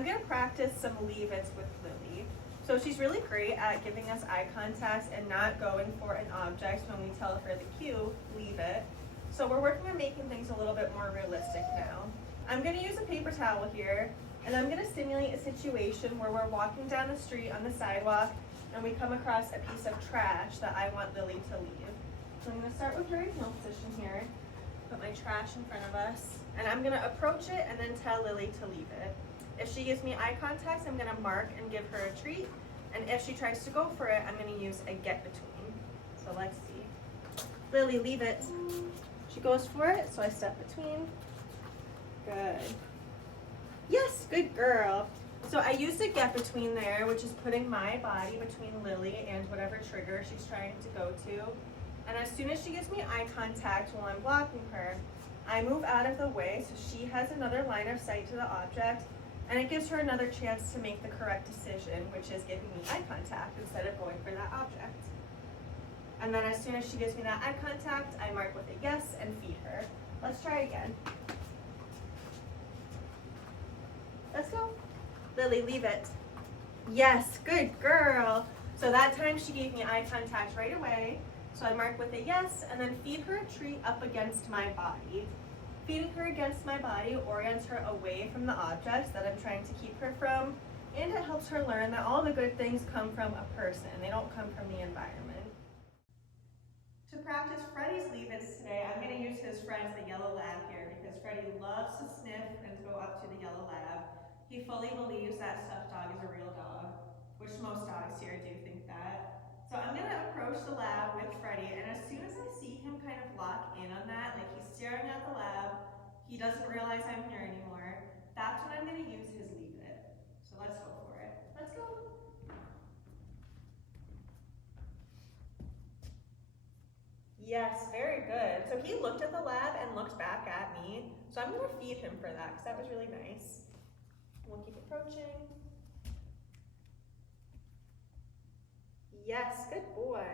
I'm gonna practice some leave-its with Lily. So she's really great at giving us eye contact and not going for an object when we tell her the cue, leave it. So we're working on making things a little bit more realistic now. I'm gonna use a paper towel here, and I'm gonna simulate a situation where we're walking down the street on the sidewalk and we come across a piece of trash that I want Lily to leave. So I'm gonna start with very heel position here, put my trash in front of us, and I'm gonna approach it and then tell Lily to leave it. If she gives me eye contact, I'm gonna mark and give her a treat. And if she tries to go for it, I'm gonna use a get between. So let's see. Lily, leave it. She goes for it, so I step between. Good. Yes, good girl. So I used a get between there, which is putting my body between Lily and whatever trigger she's trying to go to. And as soon as she gives me eye contact while I'm blocking her, I move out of the way so she has another line of sight to the object, and it gives her another chance to make the correct decision, which is giving me eye contact instead of going for that object. And then as soon as she gives me that eye contact, I mark with a yes and feed her. Let's try again. Let's go. Lily, leave it. Yes, good girl. So that time she gave me eye contact right away. So I mark with a yes and then feed her a treat up against my body. Feeding her against my body orients her away from the objects that I'm trying to keep her from, and it helps her learn that all the good things come from a person. They don't come from the environment. To practice Freddy's leave-its today, I'm going to use his friend, the yellow lab here, because Freddy loves to sniff and to go up to the yellow lab. He fully believes that stuffed dog is a real dog, which most dogs here do think that. So I'm going to approach the lab with Freddy, and as soon as I see him kind of lock in on that, like he's staring at the lab, he doesn't realize I'm here anymore, that's when I'm going to use his leave-it. So let's go for it. Let's go. Yes, very good. So he looked at the lab and looked back at me. So I'm going to feed him for that because that was really nice. We'll keep approaching. Yes, good boy.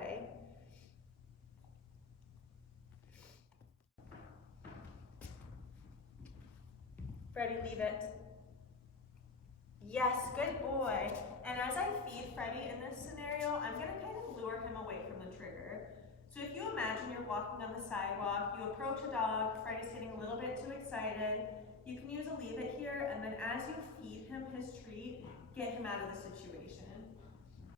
Freddy, leave it. Yes, good boy. And as I feed Freddy in this scenario, I'm going to kind of lure him away from the trigger. So if you imagine you're walking on the sidewalk, you approach a dog, Freddy's getting a little bit too excited, you can use a leave it here, and then as you feed him his treat, get him out of the situation.